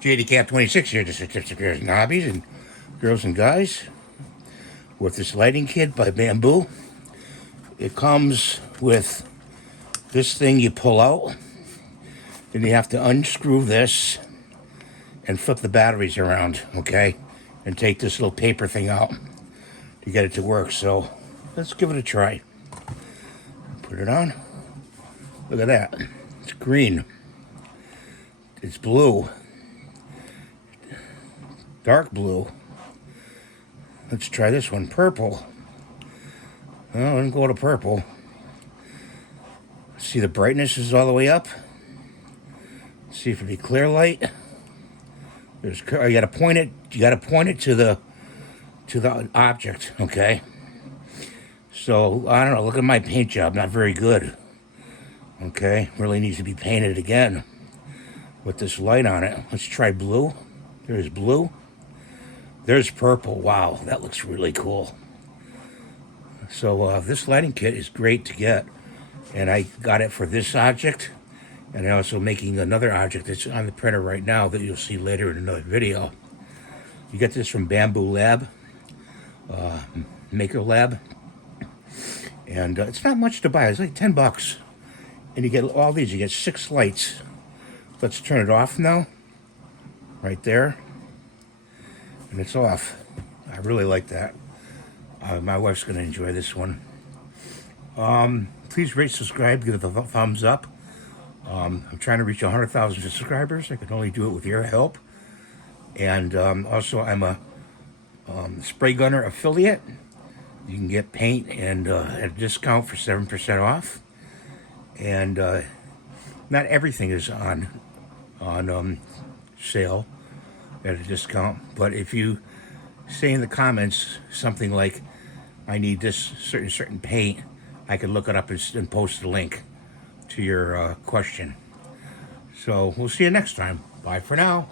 JDCap26 here, just and hobbies and girls and guys, with this lighting kit by Bamboo. It comes with this thing you pull out, then you have to unscrew this and flip the batteries around, okay? And take this little paper thing out to get it to work. So let's give it a try. Put it on. Look at that. It's green. It's blue. Dark blue. Let's try this one. Purple. Well, let's go to purple. See, the brightness is all the way up. See if it'll be clear light. You gotta point it. You gotta point it to the object. Okay. So I don't know. Look at my paint job. Not very good. Okay. Really needs to be painted again with this light on it. Let's try blue. There's blue. There's purple. Wow, that looks really cool. So this lighting kit is great to get, and I got it for this object, and I'm also making another object that's on the printer right now that you'll see later in another video. You get this from Bamboo Lab, Maker Lab, and it's not much to buy. It's like 10 bucks, and you get all these. You get 6 lights. Let's turn it off now. Right there. And it's off. I really like that. My wife's going to enjoy this one. Please rate, subscribe, give it a thumbs up. I'm trying to reach 100,000 subscribers. I can only do it with your help. And also, I'm a Spraygunner affiliate. You can get paint and at a discount for 7% off. And not everything is on sale at a discount, but if you say in the comments something like, I need this certain paint, I can look it up and post a link to your question. So we'll see you next time. Bye for now.